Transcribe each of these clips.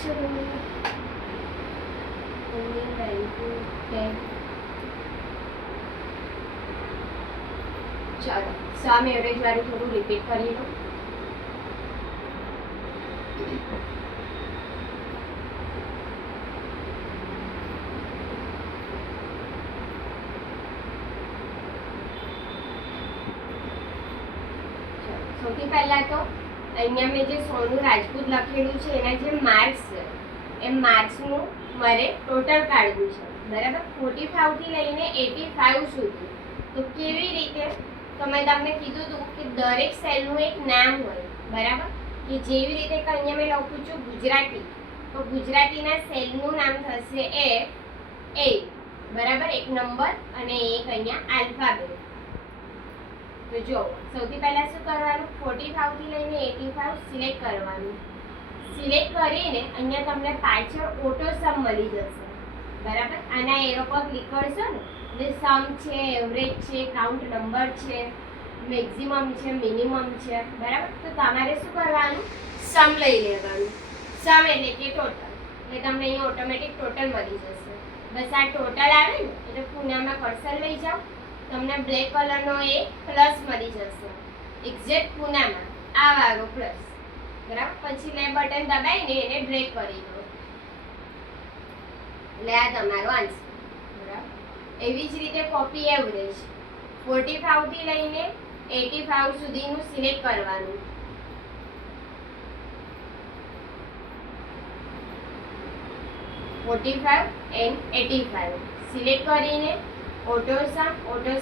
ચાલો સમ એવરેજ વાળું થોડું રિપીટ કરી લો. સૌથી પહેલા તો અહીંયા મેં જે સોનું રાજપૂત લખેલું છે એના જે માર્ક્સ છે એ માર્ક્સનું મારે ટોટલ કાઢવું છે, બરાબર. 45 થી લઈને 85 સુધી. તો કેવી રીતે? તો મેં તમને કીધું હતું કે દરેક સેલનું એક નામ હોય, બરાબર. કે જેવી રીતે કે અહીંયા મેં લખું છું ગુજરાતી, તો ગુજરાતીના સેલનું નામ થશે A, બરાબર, એક નંબર અને એક અહીંયા આલ્ફાબેટ. તો જો સૌથી પહેલા શું કરવાનું, 45 થી લઈને 85 સિલેક્ટ કરવાનું. સિલેક્ટ કરીને અહીંયા તમને પાછળ ઓટો સમ મળી જશે, બરાબર. આના એરો પર ક્લિક કરશો ને એટલે સમ છે, એવરેજ છે, કાઉન્ટ નંબર છે, મેક્સિમમ છે, મિનિમમ છે, બરાબર. તો તમારે શું કરવાનું, સમ લઈ લેવાનું. સમ એટલે કે ટોટલ, એટલે તમને અહીંયા ઓટોમેટિક ટોટલ મળી જશે. બસ આ ટોટલ આવે ને એટલે ખૂણામાં કર્સર લઈ જાઓ, તમને બ્લેક કલરનો એ પ્લસ મળી જશે એક્ઝેક્ટ ખૂણામાં, આ વાળો પ્લસ, બરાબર. પછી લે બટન દબાઈને એને ડ્રેગ કરી દો એટલે આ તમારો આન્સર, બરાબર. એવી જ રીતે કોપી એવરેજ 45 થી લઈને 85 સુધીનું સિલેક્ટ કરવાનું. સિલેક્ટ કરીને ઓટો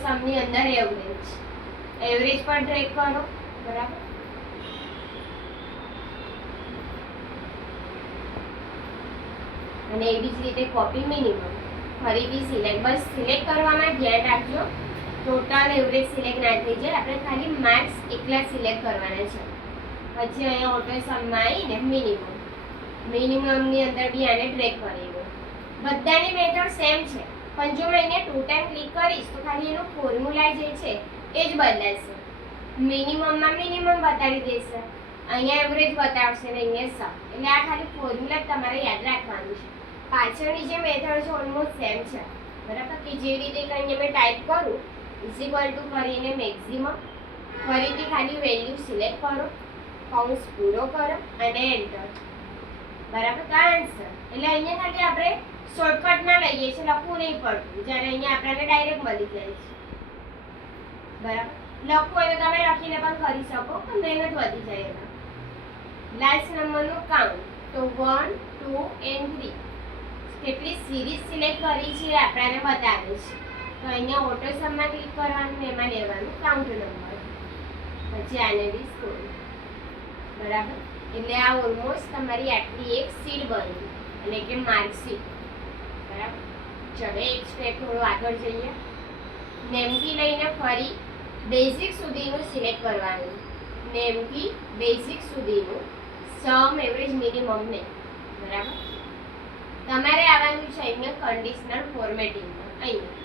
સમ ની અંદર એવરેજ પર ડ્રેગ કરો, બરાબર. અને એવી જ રીતે કોપી મિનિમમ ફરીથી સિલેક્ટ, બસ સિલેક્ટ કરવામાં ધ્યાન રાખજો ટોટલ એવરેજ સિલેક્ટ ના થઈ જાય, આપણે ખાલી માર્ક્સ એકલા સિલેક્ટ કરવાના છે. પછી અહીંયા ઓટો સમમાં આવીને મિનિમમની અંદર બી આને ડ્રેગ કરી દો. બધાની મેથડ સેમ છે, પણ જો મેં અહીંયા 2 ટાઈમ ક્લિક કરીશ તો ખાલી એનો ફોર્મ્યુલા જે છે એ જ બદલાશે. મિનિમમમાં મિનિમમ બતાવી દેશે, અહીંયા એવરેજ બતાવશે ને અહીંયા સમ, એટલે આ ખાલી ફોર્મ્યુલા તમારે યાદ રાખવાનું છે. પાછળની જે મેથડ છે ઓલમોસ્ટ સેમ છે, બરાબર. કે જે રીતે અહીંયા મેં ટાઈપ કરું ઇઝ ટુ કરીને મેક્સિમમ, ફરીથી ખાલી વેલ્યુ સિલેક્ટ કરો, કૌંસ પૂરો કરો અને એન્ટર, બરાબર. તો આન્સર એટલે અહીંયા ખાલી આપણે શોર્ટકટમાં લઈએ છીએ, લખવું નહીં પડતું, જ્યારે અહીંયા આપણને ડાયરેક્ટ મળી જાય છે, બરાબર. લખવું હોય તો તમે લખીને પણ કરી શકો, પણ મહેનત વધી જાય એમાં. લાસ્ટ નંબરનું કાઉન્ટ, તો 1, 2 and 3 કેટલી સિરીઝ સિલેક્ટ કરી છે આપણને બતાવે છે. તો અહીંયા ઓટો સમમાં ક્લિક કરવાનું, એમાં લેવાનું કાઉન્ટ નંબર, પછી આને બી સ્કોર, બરાબર. એટલે આ ઓલમોસ્ટ તમારી આટલી એક સીટ બની, એટલે કે માર્કશીટ, બરાબર. ચલો એક સ્ટેપ થોડું આગળ જઈએ. નેમથી લઈને ફરી બેઝિક સુધીનું સિલેક્ટ કરવાનું, નેમથી બેઝિક સુધીનું, સમ એવરેજ મિનિમમ નહીં, બરાબર. તમારે આવવાનું છે અહીંયા કન્ડિશનલ ફોર્મેટિંગમાં. અહીંયા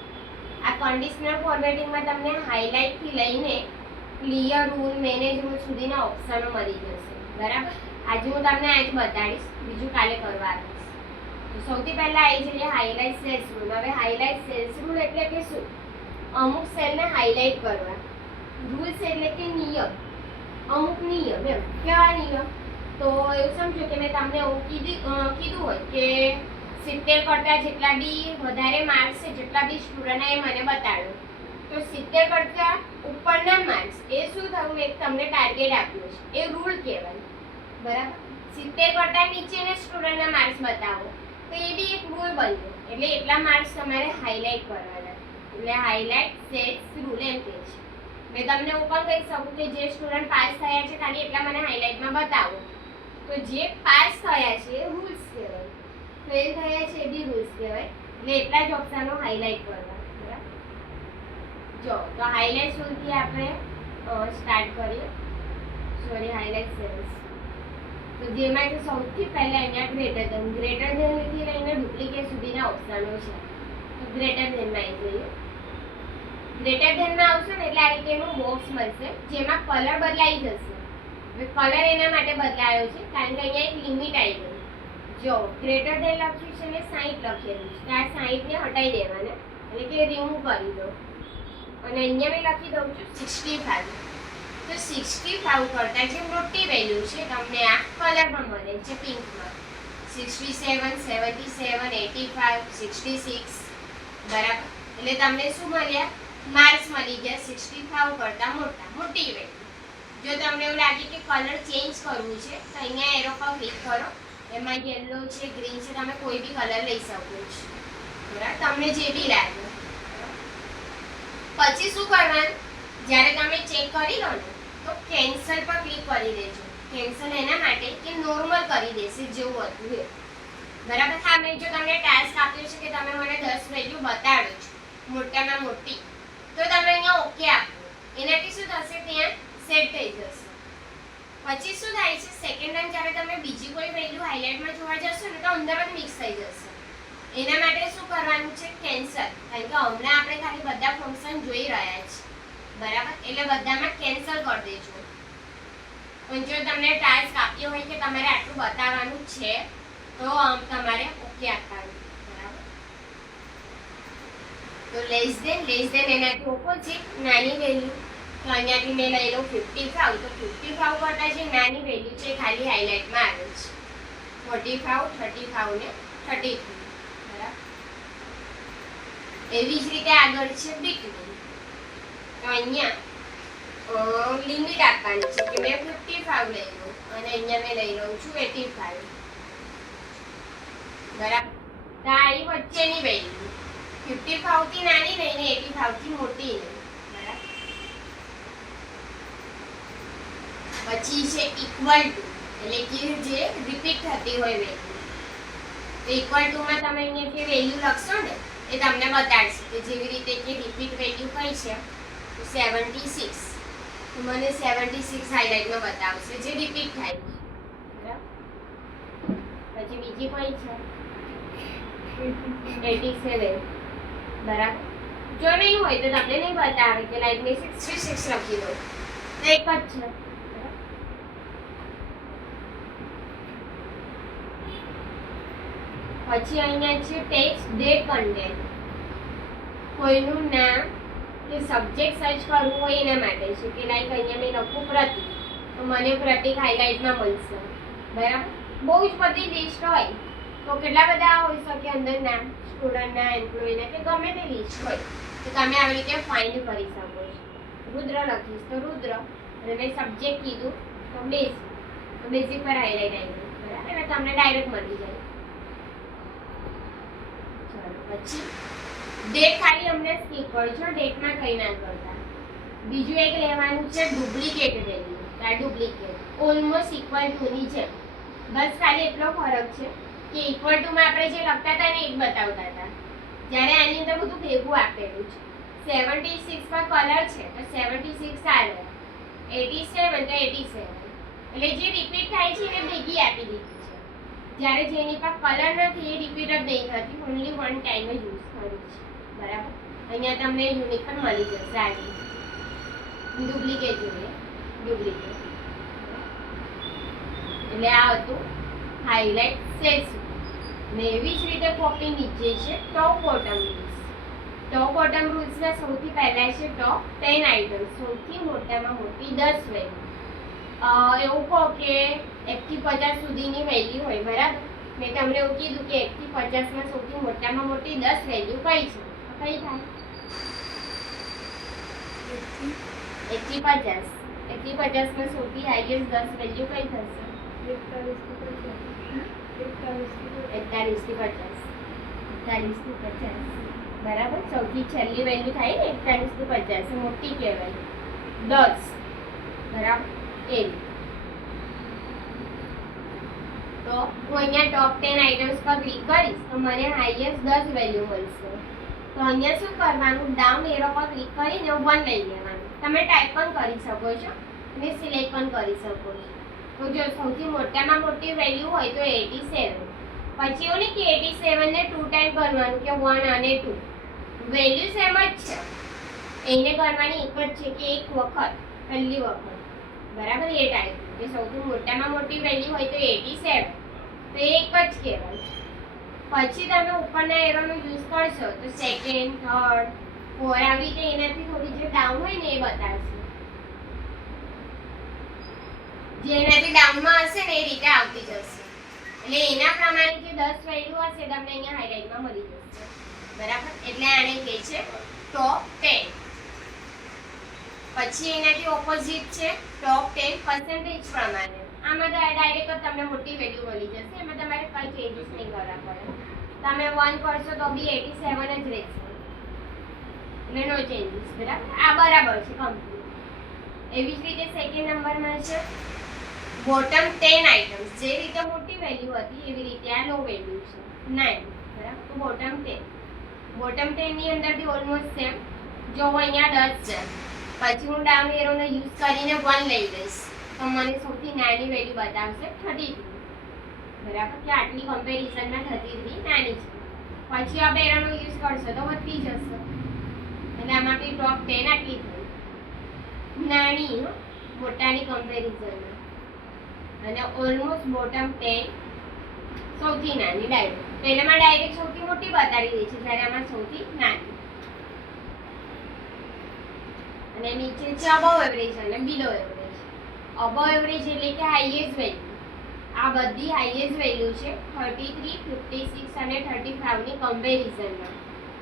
આ કન્ડિશનલ ફોર્મેટિંગમાં તમને હાઇલાઇટથી લઈને ક્લિયર રૂલ, મેનેજ રૂલ સુધીના ઓપ્શનો મળી જશે, બરાબર. આજે હું તમને આજ બતાડીશ, બીજું કાલે કરવા આવીશ. તો સૌથી પહેલા આવી જઈએ હાઇલાઇટ સેલ્સ રૂલ. હવે હાઇલાઇટ સેલ્સ રૂલ એટલે કે શું? અમુક સેલને હાઇલાઇટ કરવા. રૂલ્સ એટલે કે નિયમ, અમુક નિયમ, એમ કેવા નિયમ? તો એવું સમજો કે મેં તમને એવું કીધું હોય કે 70 કરતા જેટલા બી વધારે માર્ક્સ છે, જેટલા બી સ્ટુડન્ટ એ મને બતાડો, તો 70 કરતા ઉપરના માર્ક્સ એ શું થયું, એક તમને ટાર્ગેટ આપ્યું છે, એ રૂલ કહેવાય, બરાબર. 70 કરતા નીચેના સ્ટુડન્ટના માર્ક્સ બતાવો તો એ બી એક રૂલ બન્યો, એટલે એટલા માર્ક્સ તમારે હાઇલાઇટ કરવાના, એટલે હાઇલાઇટ સેલ્સ રૂલ એમ કહે છે. મેં તમને એવું પણ કહી શકું કે જે સ્ટુડન્ટ પાસ થયા છે ખાલી એટલા મને હાઇલાઇટમાં બતાવો, તો જે પાસ થયા છે એ રૂલ્સ કહેવાય, ફેલ થયા છે એ બી રૂલ્સ કહેવાય, એટલે એટલા જ ઓપ્શનો હાઇલાઇટ કરવા, બરાબર. જો તો હાઇલાઇટ રૂલથી આપણે સ્ટાર્ટ કરીએ. હાઇલાઇટ સેલ્સ, તો જેમાં કે સૌથી પહેલા અહીંયા ગ્રેટર ધેનથી લઈને ડુપ્લિકેટ સુધીના ઓપ્શનો છે. તો ગ્રેટર ધેનમાં આવી જઈએ. ગ્રેટર ધેનમાં આવશે ને એટલે આ રીતેનું બોક્સ મળશે, જેમાં કલર બદલાઈ જશે. હવે કલર એના માટે બદલાયો છે કારણ કે અહીંયા એક લિમિટ આવી ગઈ, જો ગ્રેટર ધેન લખ્યું છે એટલે 60 લખેલું છે, તો આ 60 ને હટાવી દેવાના, એટલે કે રિમૂવ કરી દો. અને અહીંયા મેં લખી દઉં છું 65. તો 65 કરતાં જે મોટી વેલ્યુ છે તમને આ કલરમાં મળે છે, પિંકમાં. 67, 77, 85, 66, બરાબર. એટલે તમને શું મળ્યા? માર્ક્સ મળી ગયા 65 કરતાં મોટી વેલ્યુ. જો તમને એવું લાગે કે કલર ચેન્જ કરવું છે તો અહીંયા એરો પર ક્લિક કરો, એમાં યલો છે, ગ્રીન છે, તમે કોઈ બી કલર લઈ શકો છો, બરાબર, તમને જે બી લાગે. પછી શું કરવાનું? જ્યારે તમે ચેક કરી લો ને તો કેન્સલ પર ક્લિક કરી દેજો. કેન્સલ એના માટે કે નોર્મલ કરી દેશે જેવું હતું એ, બરાબર. હા, મેં જો તમને ટાસ્ક આપ્યો છે કે તમે મને 10 વેલ્યુ બતાડો છો મોટામાં મોટી, તો તમે અહીંયા ઓકે આપો. એનાથી શું થશે? ત્યાં સેટ થઈ જશે. પછી શું થાય છે? સેકન્ડ ટાઈમ જ્યારે તમે બીજી કોઈ વેલ્યુ હાઇલાઇટમાં જોવા જશો ને તો અંદર જ મિક્સ થઈ જશે. એના માટે શું કરવાનું છે? કેન્સલ. કારણ કે હમણાં આપણે ખાલી બધા ફંક્શન જોઈ રહ્યા છીએ, બરાબર. એટલે બધામાં કેન્સલ કરી દેજો. પણ જો તમને ટાસ્ક આપ્યો હોય કે તમારે આટલું બતાવવાનું છે તો તમારે ઓકે આપવાનું, બરાબર. તો લેસ દેન એનાથી ઓપોઝિટ નાની વેલ્યુ. તો અહીંયાથી મેં લઈ લઉં 55. તો 55 કરતાં જે નાની વેલ્યુ છે ખાલી હાઇલાઇટમાં આવે છે. 45, 35 ને 33, બરાબર. એવી જ રીતે આગળ છે બીટવીન. તો અહીંયા લિમિટ આપવાની છે કે મેં 55 લઈ લઉં અને અહીંયા મેં લઈ લઉં છું 85, બરાબર. તો આ વચ્ચેની વેલ્યુ 55 થી નાની લઈને 85 થી મોટી લઈ, બરાબર. પછી છે ઇક્વલ ટુ, એટલે કે જે રિપીટ થતી હોય વેલ્યુ. તો ઇક્વલ ટુ માં તમે અહીંયા જે વેલ્યુ લખશો ને એ તમને બતાડશે કે જેવી રીતે કે રિપીટ વેલ્યુ કઈ છે. તો 76, તો મને 76 હાઇલાઇટમાં બતાવશે જે રિપીટ થાય છે, બરાબર. પછી બીજી કઈ છે 87, બરાબર. જો નહીં હોય તો તમને નહીં બતાવે કે લાઈક મેં 66 લખી દો, તો એક જ છે. પછી અહીંયા છે ટેક્સ્ટ ડેટ કન્ટેન્ટ. કોઈનું નામ કે સબ્જેક્ટ સર્ચ કરવું હોય એના માટે છે કે લાઈક અહીંયા મેં લખું પ્રતિક, તો મને પ્રતિક હાઇલાઇટમાં મળશે, બરાબર. બહુ જ બધી લિસ્ટ હોય તો કેટલા બધા હોઈ શકે અંદર નામ, સ્ટુડન્ટના, એમ્પ્લોયીના, કે ગમે તે લિસ્ટ હોય તો તમે આવી રીતે ફાઇન્ડ કરી શકો છો. રુદ્ર લખીશ તો રુદ્ર, અને મેં સબ્જેક્ટ કીધું તો બેઝિક, તો બેઝિક પર હાઇલાઇટ આવી ગયું, બરાબર. એટલે તમને ડાયરેક્ટ મળી જાય. પછી ડેટ ખાલી અમને સ્કીપ કરજો, ડેટમાં કંઈ ના કરતા. બીજું એક લેવાનું છે ડુપ્લિકેટ વેલ્યુ. આ ડુપ્લિકેટ ઓલમોસ્ટ ઇક્વલ ટુ ની જેમ, બસ ખાલી એટલો ફરક છે કે ઇક્વલ ટુ માં આપણે જે લખતા હતા ને એ જ બતાવતા હતા, જ્યારે આની અંદર બધું ભેગું આપેલું છે. 76 પર કલર છે તો 76 આવે, 87 તો 87, એટલે જે રિપીટ થાય છે એને ભેગી આપી દીધી છે. જ્યારે જેની પર કલર નથી એ રિપીટ જ નહીં થતી, ઓનલી વન ટાઈમ જ યુઝ કરું છે, બરાબર. અહીંયા તમને યુનિક પણ મળી જશે. આવી ડુપ્લિકેટ જોઈએ, ડુપ્લિકેટ એટલે આ હતું હાઇલાઇટ સેલ્સ. ને એવી જ રીતે કોપી નીચે છે top bottom rules. Top bottom રૂલ્સના સૌથી પહેલા છે ટોપ 10 આઇટમ્સ, સૌથી મોટામાં મોટી 10 વેલ્યુ. એવું કહો કે 1 થી 50 સુધીની વેલ્યુ હોય, બરાબર. મેં તમને એવું કીધું કે 1 થી 50 માં સૌથી મોટામાં મોટી 10 વેલ્યુ કઈ છે? કઈ થાય? 1 થી 50. 1 થી 50 માં સૌથી હાઈએસ્ટ 10 વેલ્યુ કઈ થશે? 41 થી 50. બરાબર. સૌથી છેલ્લી વેલ્યુ થાય ને 41 થી 50, મોટી કહેવાય 10, બરાબર. એ તો હું અહીંયા ટોપ 10 આઇટમ્સ પર ક્લિક કરીશ તો મને હાઈએસ્ટ 10 વેલ્યુ મળશે. તો અહીંયા શું કરવાનું? ડાઉન એરો પર ક્લિક કરીને 1 લઈ લેવાનું. તમે ટાઈપ પણ કરી શકો છો અને સિલેક્ટ પણ કરી શકો છો. તો જો સૌથી મોટામાં મોટી વેલ્યુ હોય તો 87. પછી એવું નહીં કે 87 ને 2 ટાઈમ કરવાનું કે 1 અને 2, વેલ્યુ સેમ જ છે. એને કરવાની એક જ છે કે એક વખત, પહેલી વખત, બરાબર. એ ટાઈપ કે સૌથી મોટામાં મોટી વેલ્યુ હોય તો 87, તો એ એક જ કહેવાય. પછી તમે ઉપરના એરોનો યુઝ કરશો તો સેકન્ડ, થર્ડ, ફોર આવી રીતે એનાથી થોડી જે ડાઉન હોય ને એ બતાવશે. જે એનાથી ડાઉનમાં હશે ને એ રીતે આવતી જશે. એટલે એના પ્રમાણે જે 10 વેલ્યુ હશે તમને અહીંયા હાઇલાઇટમાં મળી જશે. બરાબર? એટલે આને કહે છે ટોપ 10. પછી એનાથી ઓપોઝિટ છે ટોપ 10 પર્સન્ટેજ પ્રમાણે. આમાં ડાયરેક્ટ જ તમને મોટી વેલ્યુ મળી જશે. એમાં તમારે કઈ ચેન્જીસ નહીં કરવા પડે. તમે 1 કરશો તો બી 87 જ રહેશે. એટલે નો ચેન્જીસ. બરાબર? આ બરાબર છે કમ્પ્લીટ. એવી જ રીતે સેકન્ડ નંબરમાં છે બોટમ 10 આઇટમ્સ. જે રીતે મોટી વેલ્યુ હતી એવી રીતે આ લો વેલ્યુ છે 9. બરાબર? તો બોટમ 10. બોટમ 10 ની અંદર બી ઓલમોસ્ટ સેમ. જો અહીંયા 10 છે, પછી હું ડાઉન એરોનો યુઝ કરીને 1 લઈ લઈશ તો મને સૌથી નાની વેલ્યુ બતાવશે 33. બરાબર? કે આટલી કમ્પેરિઝનમાં 33 નાની છે. પછી આ એરોનો યુઝ કરશો તો વધતી જશે. એટલે આમાં બી ટોપ 10 આટલી થઈ નાની મોટાની કમ્પેરિઝનમાં. અને ઓલમોસ્ટ બોટમ 10 સૌથી નાની ડાયરેક્ટ. પહેલામાં ડાયરેક્ટ સૌથી મોટી બતાવી દે છે, જ્યારે આમાં સૌથી નાની. અને નીચે છે અબવ એવરેજ અને બિલો એવરેજ. અબવ એવરેજ એટલે કે હાઈએસ્ટ વેલ્યુ. આ બધી હાઈએસ્ટ વેલ્યુ છે 33, 56 અને 35 ની કમ્પેરિઝનમાં.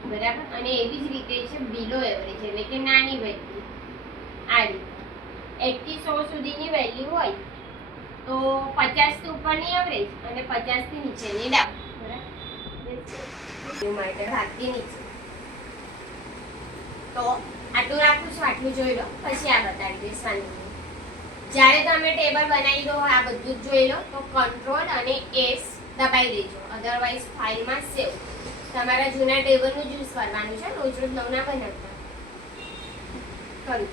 બરાબર? અને એવી જ રીતે છે બિલો એવરેજ એટલે કે નાની વેલ્યુ. આ રીતે 1 થી 100 સુધીની વેલ્યુ હોય તો 50 થી ઉપરની એવરેજ અને 50 થી નીચેની ડાઉન. બરાબર? માટે ભાગથી નીચે. તો આટલું રાખું છું, આટલું જોઈ લો, પછી આ બતાવી દઈશ. વાંધો નહીં. જ્યારે તમે ટેબલ બનાવી દો, આ બધું જ જોઈ લો, તો કંટ્રોલ અને એસ દબાઈ દેજો. અધરવાઇઝ ફાઇલમાં સેવ. તમારા જૂના ટેબલનું જ યુઝ કરવાનું છે, રોજ રોજ નવ ના બનાવતા. કંટ્રોલ